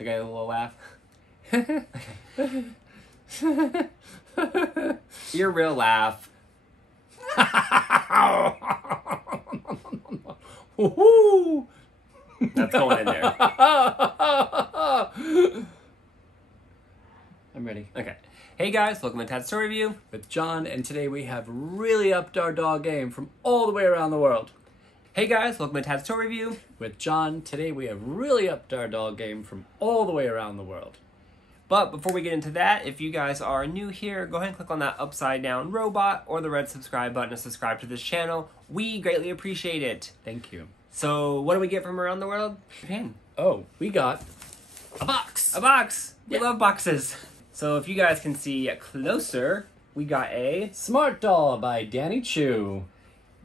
I got a little laugh. Your real laugh. That's going in there. I'm ready. Okay. Hey guys, welcome to TadsToyReview With John, and today we have really upped our dog game from all the way around the world. Hey guys, welcome to TadsToyReview With John, today we have really upped our dog game from all the way around the world. But before we get into that, if you guys are new here, go ahead and click on that upside down robot or the red subscribe button to subscribe to this channel. We greatly appreciate it. Thank you. So, what do we get from around the world? Japan. Oh, we got A box! A box! We love boxes. So, if you guys can see closer, we got a... Smart Doll by Danny Chu.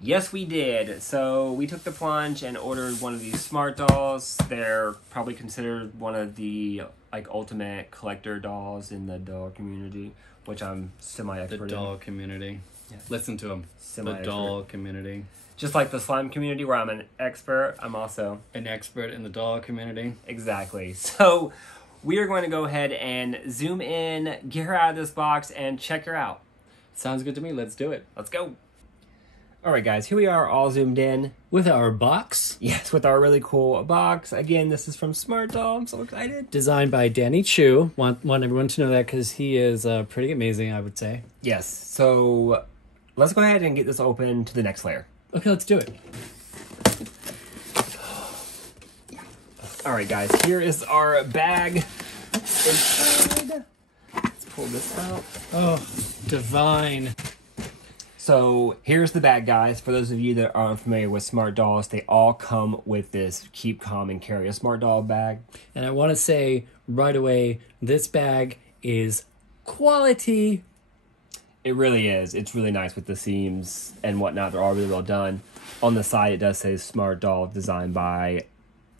Yes, we did. So, we took the plunge and ordered one of these smart dolls. They're probably considered one of the ultimate collector dolls in the doll community, which I'm semi-expert in. The doll community. Yeah. Listen to him. The Semi-expert. doll community. Just like the slime community where I'm an expert, I'm also... An expert in the doll community. Exactly. So, we are going to go ahead and zoom in, get her out of this box, and check her out. Sounds good to me. Let's do it. Let's go. Alright guys, here we are all zoomed in. With our box. Yes, with our really cool box. Again, this is from Smart Doll. I'm so excited. Designed by Danny Chu. Want everyone to know that because he is pretty amazing, I would say. Yes, so let's go ahead and get this open to the next layer. Okay, let's do it. Alright guys, here is our bag inside. Let's pull this out. Oh, divine. So here's the bag, guys. For those of you that aren't familiar with Smart Dolls, they all come with this Keep Calm and Carry a Smart Doll bag. And I want to say right away, this bag is quality. It really is. It's really nice with the seams and whatnot. They're all really well done. On the side, it does say Smart Doll designed by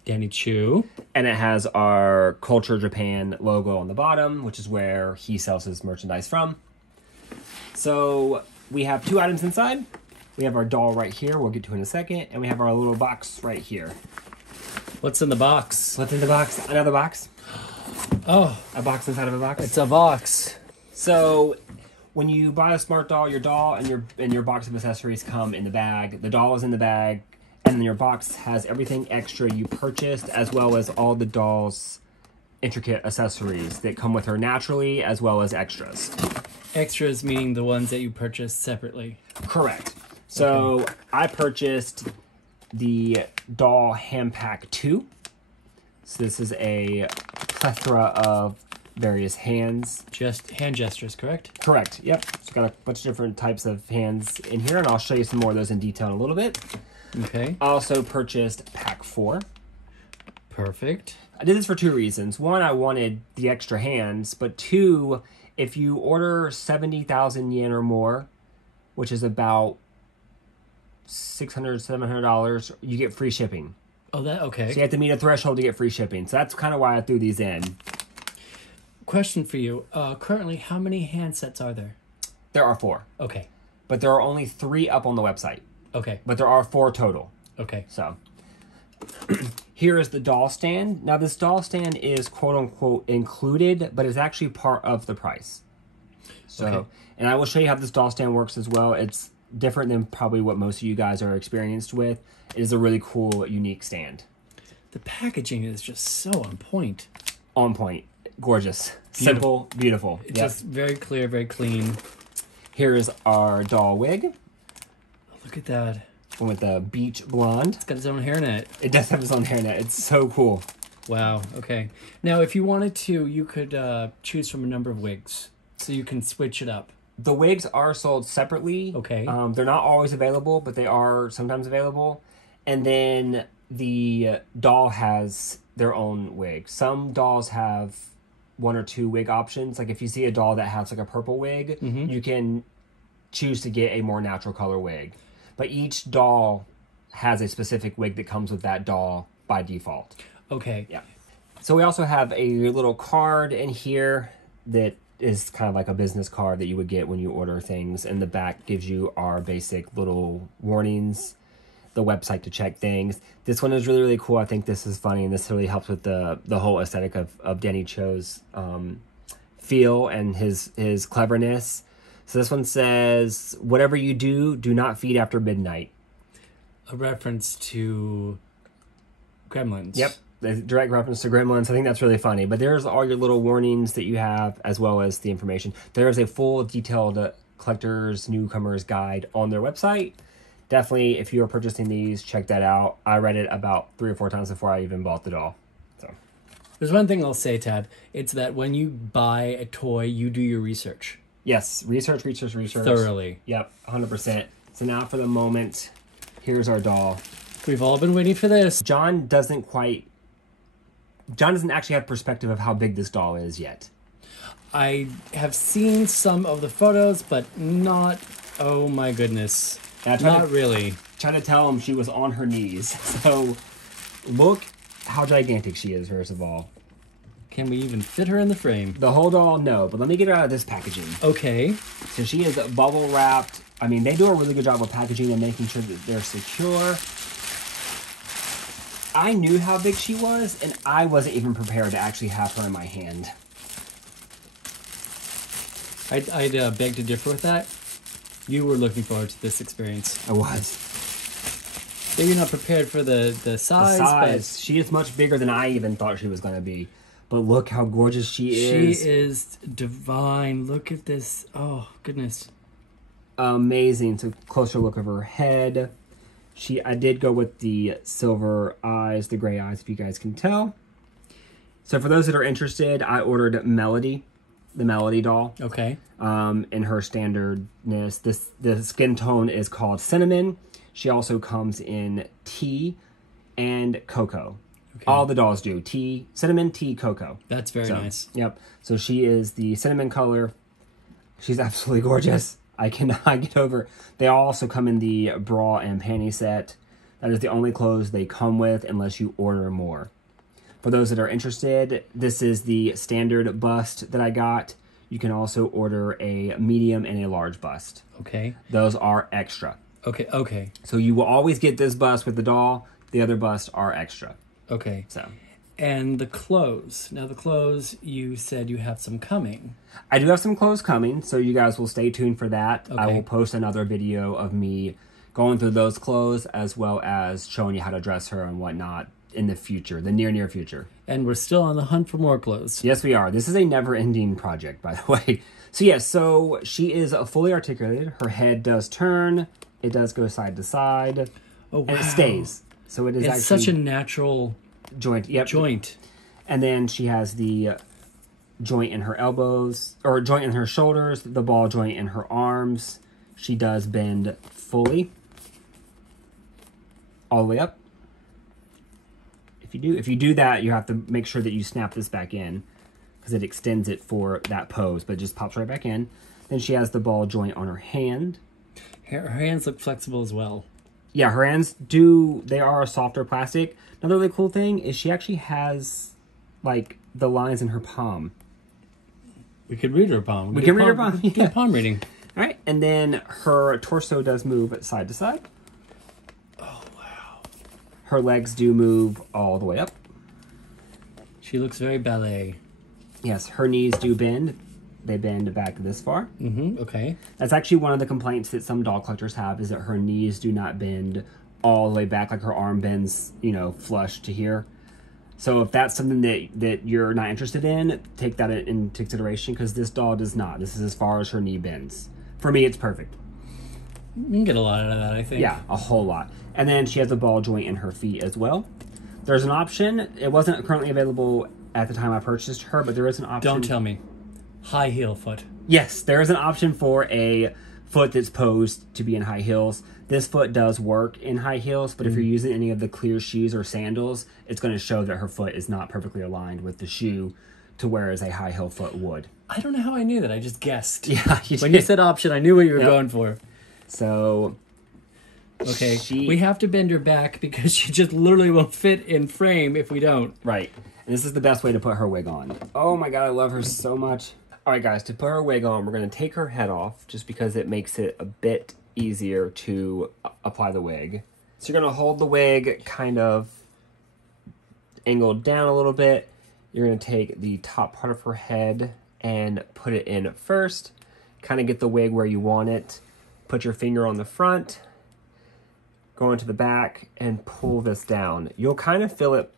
Danny Chu. And it has our Culture Japan logo on the bottom, which is where he sells his merchandise from. So we have two items inside. We have our doll right here, we'll get to in a second, and we have our little box right here. What's in the box? What's in the box? Another box. Oh, A box inside of a box. it's a box. So when you buy a Smart Doll, your doll and your box of accessories come in the bag. The doll is in the bag, and then your box has everything extra you purchased, as well as all the doll's intricate accessories that come with her naturally, as well as extras. Extras meaning the ones that you purchased separately. Correct. So I purchased the doll hand pack 2. So this is a plethora of various hands. Just hand gestures, correct? Correct. Yep. It's got a bunch of different types of hands in here, and I'll show you some more of those in detail in a little bit. Okay. I also purchased pack 4. Perfect. I did this for 2 reasons. One, I wanted the extra hands, but 2, if you order 70,000 yen or more, which is about $600, $700, you get free shipping. Oh, that okay. So you have to meet a threshold to get free shipping. So that's kind of why I threw these in. Question for you. Currently, how many handsets are there? There are 4, Okay. but there are only 3 up on the website. Okay. But there are 4 total. Okay. So here is the doll stand. Now this doll stand is quote unquote included, but it's actually part of the price. So, Okay. And I will show you how this doll stand works as well. It's different than probably what most of you guys are experienced with. It is a really cool, unique stand. The packaging is just so on point. On point. Gorgeous. Simple. Beautiful. It's just very clear, very clean. Here is our doll wig. Oh, look at that. With the beach blonde. It's got its own hairnet. It does have its own hairnet. It's so cool. Wow. Okay. Now, if you wanted to, you could choose from a number of wigs, so you can switch it up. The wigs are sold separately. Okay. They're not always available, but they are sometimes available. And then the doll has their own wig. Some dolls have 1 or 2 wig options. Like if you see a doll that has like a purple wig, you can choose to get a more natural color wig. But each doll has a specific wig that comes with that doll by default. Okay. Yeah. So we also have a little card in here that is kind of like a business card that you would get when you order things. And the back gives you our basic little warnings the website to check things. This one is really, really cool. I think this is funny, and this really helps with the whole aesthetic of Danny Cho's feel and his cleverness. So this one says, whatever you do, do not feed after midnight. A reference to Gremlins. Yep. The direct reference to Gremlins. I think that's really funny. But there's all your little warnings that you have, as well as the information. There is a full detailed collector's newcomer's guide on their website. Definitely, if you are purchasing these, check that out. I read it about 3 or 4 times before I even bought the doll. So there's one thing I'll say, Tad. It's that when you buy a toy, you do your research. Yes, research. Thoroughly. Yep, 100%. So now for the moment, here's our doll. We've all been waiting for this. John doesn't actually have perspective of how big this doll is yet. I have seen some of the photos, but not, oh my goodness. Not really. Trying to tell him she was on her knees. So look how gigantic she is, first of all. Can we even fit her in the frame? The whole doll, no. But let me get her out of this packaging. Okay. So she is bubble wrapped. I mean, they do a really good job with packaging and making sure that they're secure. I knew how big she was, and I wasn't even prepared to actually have her in my hand. I'd beg to differ with that. You were looking forward to this experience. I was. Maybe not prepared for the size. But she is much bigger than I even thought she was going to be. But look how gorgeous she is. She is divine. Look at this. Oh, goodness. Amazing. So closer look of her head. I did go with the silver eyes, the gray eyes, if you guys can tell. So for those that are interested, I ordered Melody, the Melody doll. Okay. In her standardness. The skin tone is called cinnamon. She also comes in tea and cocoa. Okay. All the dolls do. Cinnamon, tea, cocoa. That's very nice. Yep. So she is the cinnamon color. She's absolutely gorgeous. I cannot get over. They also come in the bra and panty set. That is the only clothes they come with unless you order more. For those that are interested, this is the standard bust that I got. You can also order a medium and a large bust. Okay. Those are extra. Okay. So you will always get this bust with the doll. The other busts are extra. Okay. So. And the clothes. Now the clothes, you said you have some coming. I do have some clothes coming, so you guys will stay tuned for that. Okay. I will post another video of me going through those clothes, as well as showing you how to dress her and whatnot in the future, the near future. And we're still on the hunt for more clothes. Yes, we are. This is a never-ending project, by the way. So yes, so she is fully articulated. Her head does turn. It does go side to side. Oh, wow. And it stays. So it is it's actually such a natural joint. Yep. Joint. And then she has the joint in her elbows, or joint in her shoulders, the ball joint in her arms. She does bend fully all the way up. If you do that, you have to make sure that you snap this back in, because it extends it for that pose, but it just pops right back in. Then she has the ball joint on her hand. Her hands look flexible as well. Yeah, her hands they are a softer plastic. Another really cool thing is she actually has, like, the lines in her palm. We could read her palm. We can read her palm. Yeah. Get a palm reading. All right, and then her torso does move side to side. Oh, wow. Her legs do move all the way up. She looks very ballet. Yes, her knees do bend. They bend back this far. Mm-hmm, okay. That's actually one of the complaints that some doll collectors have, is that her knees do not bend all the way back, like her arm bends, flush to here. So if that's something that you're not interested in, take that into consideration, because this doll does not. This is as far as her knee bends. For me, it's perfect. You can get a lot out of that, I think. Yeah, a whole lot. And then she has a ball joint in her feet as well. There's an option. It wasn't currently available at the time I purchased her, but there is an option. Don't tell me. High heel foot. Yes, there is an option for a foot that's posed to be in high heels. This foot does work in high heels, but if you're using any of the clear shoes or sandals, it's going to show that her foot is not perfectly aligned with the shoe to whereas a high heel foot would. I don't know how I knew that. I just guessed. Yeah, when you said option, I knew what you were going for. So, okay, we have to bend her back because she just literally won't fit in frame if we don't. Right. And this is the best way to put her wig on. Oh my god, I love her so much. All right, guys, to put her wig on, we're going to take her head off just because it makes it a bit easier to apply the wig. So you're going to hold the wig kind of angled down a little bit. You're going to take the top part of her head and put it in first. Kind of get the wig where you want it. Put your finger on the front. Go into the back and pull this down. You'll kind of feel it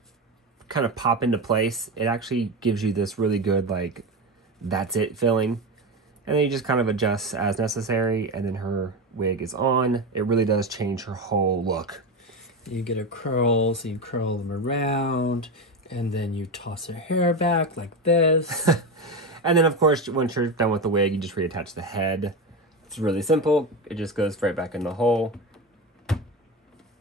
kind of pop into place. It actually gives you this really good, like, that's it feeling. And then you just kind of adjust as necessary, and then her wig is on. It really does change her whole look. You get her curls, so you curl them around, and then you toss her hair back like this. And then, of course, once you're done with the wig, you just reattach the head. It's really simple. It just goes right back in the hole.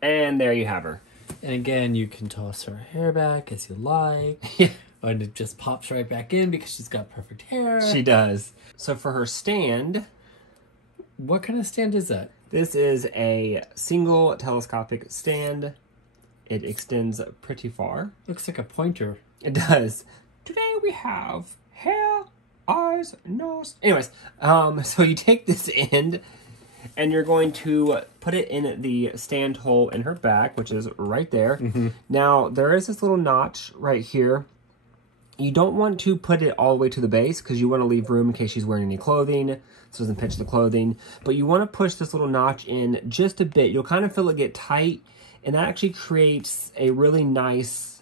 And there you have her. And again, you can toss her hair back as you like. Yeah. And it just pops right back in because she's got perfect hair. She does. So for her stand... What kind of stand is that? This is a single telescopic stand. It extends pretty far. Looks like a pointer. It does. Today we have hair, eyes, nose. Anyways, so you take this end and you're going to put it in the stand hole in her back, which is right there. Mm-hmm. Now, there is this little notch right here. You don't want to put it all the way to the base because you want to leave room in case she's wearing any clothing. This doesn't pinch the clothing. But you want to push this little notch in just a bit. You'll kind of feel it get tight. And that actually creates a really nice,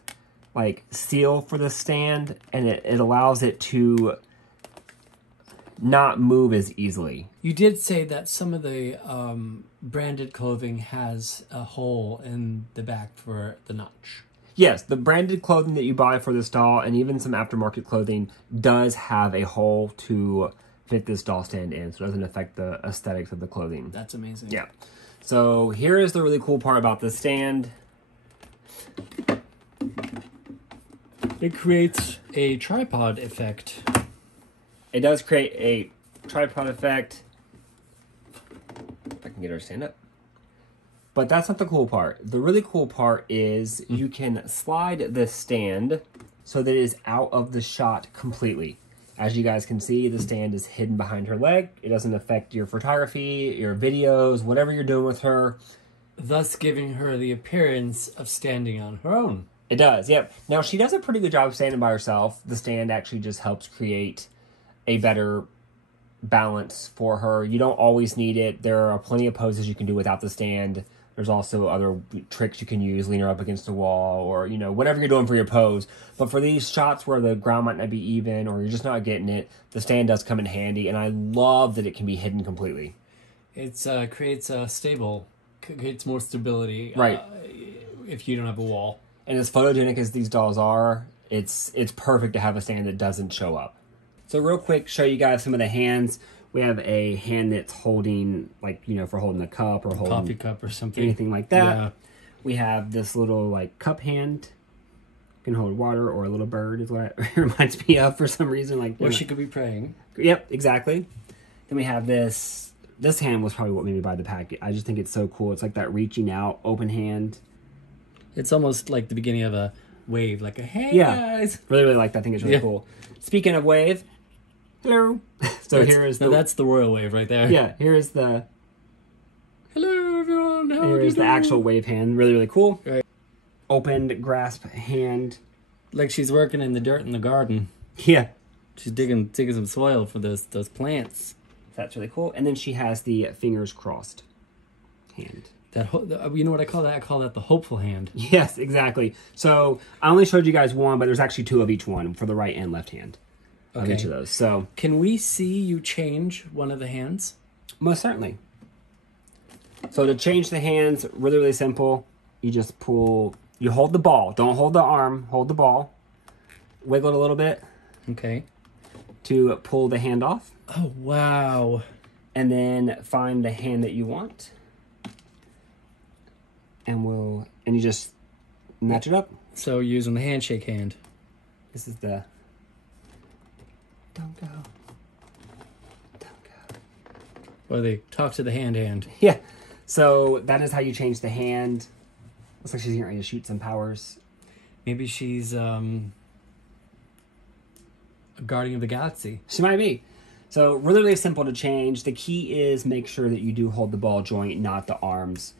like, seal for the stand. And it allows it to not move as easily. You did say that some of the branded clothing has a hole in the back for the notch. Yes, the branded clothing that you buy for this doll and even some aftermarket clothing does have a hole to fit this doll stand in, so it doesn't affect the aesthetics of the clothing. That's amazing. Yeah. So here is the really cool part about this stand. It creates a tripod effect. It does create a tripod effect. If I can get her to stand up. But that's not the cool part. The really cool part is you can slide this stand so that it is out of the shot completely. As you guys can see, the stand is hidden behind her leg. It doesn't affect your photography, your videos, whatever you're doing with her. Thus giving her the appearance of standing on her own. It does, yep. Now, she does a pretty good job standing by herself. The stand actually just helps create a better balance for her. You don't always need it. There are plenty of poses you can do without the stand. There's also other tricks you can use, lean her up against a wall or, you know, whatever you're doing for your pose. But for these shots where the ground might not be even or you're just not getting it, the stand does come in handy. And I love that it can be hidden completely. It creates creates more stability. Right. If you don't have a wall. And as photogenic as these dolls are, it's perfect to have a stand that doesn't show up. So real quick, show you guys some of the hands. We have a hand that's holding, like, you know, for holding a cup or holding... coffee cup or something. Anything like that. Yeah. We have this little, like, cup hand. Can hold water or a little bird is what it reminds me of for some reason. Like, or she could be praying. Yep, exactly. Then we have this. This hand was probably what made me buy the pack. I just think it's so cool. It's like that reaching out, open hand. It's almost like the beginning of a wave, like a hey guys. Really, really like that. I think it's really cool. Speaking of wave... Hello. So here is that's the royal wave right there. Yeah, here is the... Hello, everyone. Here is the actual wave hand. Really, really cool. Right. Opened grasp hand. Like she's working in the dirt in the garden. Yeah. She's digging some soil for those plants. That's really cool. And then she has the fingers crossed hand. You know what I call that? I call that the hopeful hand. Yes, exactly. So I only showed you guys one, but there's actually two of each one for the right and left hand. Of each of those. So can we see you change one of the hands? Most certainly. So to change the hands, really, really simple. You just pull, you hold the ball. Don't hold the arm, hold the ball. Wiggle it a little bit. Okay. To pull the hand off. Oh, wow. And then find the hand that you want. And you just match it up. So using the handshake hand. This is the... Don't go. Don't go. Or they talk to the hand. Yeah. So that is how you change the hand. Looks like she's getting ready to shoot some powers. Maybe she's a Guardian of the Galaxy. She might be. So really, really simple to change. The key is make sure that you do hold the ball joint, not the arms.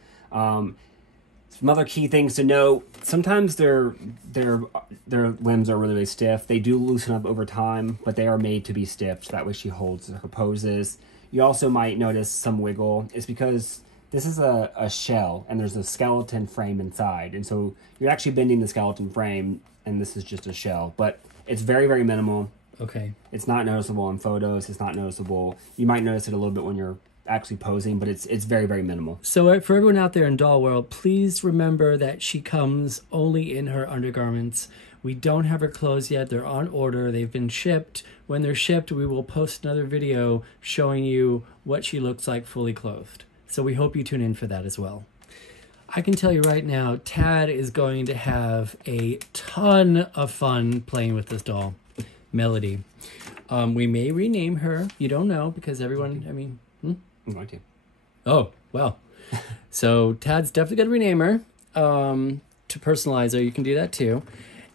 Some other key things to note: sometimes their limbs are really, really stiff. They do loosen up over time, but they are made to be stiff. So that way she holds her poses. You also might notice some wiggle. It's because this is a shell, and there's a skeleton frame inside, and so you're actually bending the skeleton frame, and this is just a shell. But it's very, very minimal. Okay. It's not noticeable in photos. It's not noticeable. You might notice it a little bit when you're actually posing, but it's very, very minimal. So for everyone out there in doll world, please remember that she comes only in her undergarments. We don't have her clothes yet. They're on order. They've been shipped. When they're shipped, we will post another video showing you what she looks like fully clothed. So we hope you tune in for that as well. I can tell you right now, Tad is going to have a ton of fun playing with this doll, Melody. We may rename her. You don't know, because everyone, I mean... I'm going to. Oh, well. So Tad's definitely going to rename her. To personalize her, you can do that too.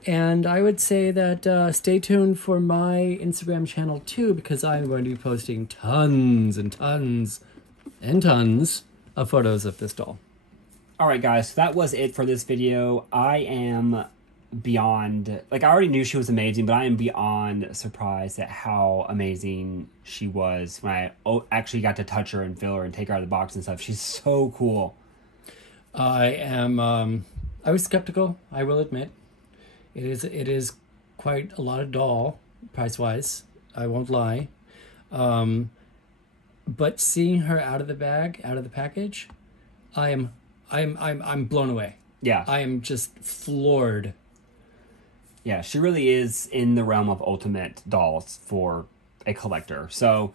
And I would say that stay tuned for my Instagram channel too, because I'm going to be posting tons and tons and tons of photos of this doll. All right, guys, so that was it for this video. I am beyond, like, I already knew she was amazing, but I am beyond surprised at how amazing she was when I actually got to touch her and feel her and take her out of the box and stuff. She's so cool. I was skeptical, I will admit. It is quite a lot of doll, price-wise. I won't lie. But seeing her out of the bag, out of the package, I'm blown away. Yeah. I am just floored. Yeah, she really is in the realm of ultimate dolls for a collector. So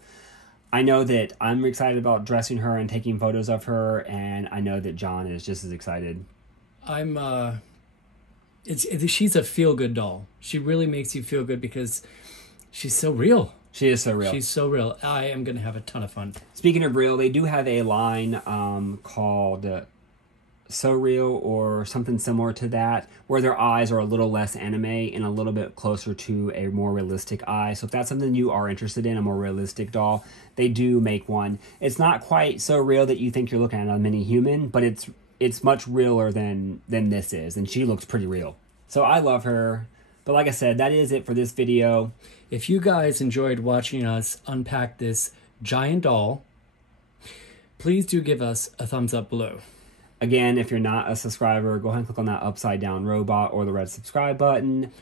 I know that I'm excited about dressing her and taking photos of her, and I know that John is just as excited. She's a feel-good doll. She really makes you feel good because she's so real. She is so real. She's so real. I am going to have a ton of fun. Speaking of real, they do have a line called So Real or something similar to that, where their eyes are a little less anime and a little bit closer to a more realistic eye. So if that's something you are interested in, a more realistic doll, they do make one. It's not quite so real that you think you're looking at a mini human, but it's much realer than this is, and she looks pretty real. So I love her. But like I said, that is it for this video. If you guys enjoyed watching us unpack this giant doll, please do give us a thumbs up below. Again, if you're not a subscriber, go ahead and click on that upside down robot or the red subscribe button.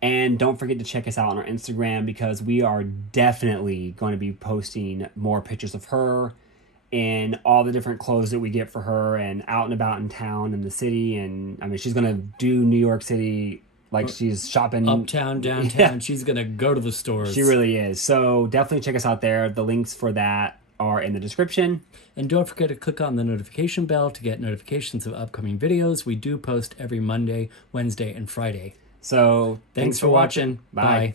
And don't forget to check us out on our Instagram, because we are definitely going to be posting more pictures of her and all the different clothes that we get for her and out and about in town and the city. And I mean, she's going to do New York City like she's shopping. Uptown, downtown. Yeah. She's going to go to the stores. She really is. So definitely check us out there. The links for that are in the description. And don't forget to click on the notification bell to get notifications of upcoming videos. We do post every Monday, Wednesday, and Friday. So thanks for watching. Bye.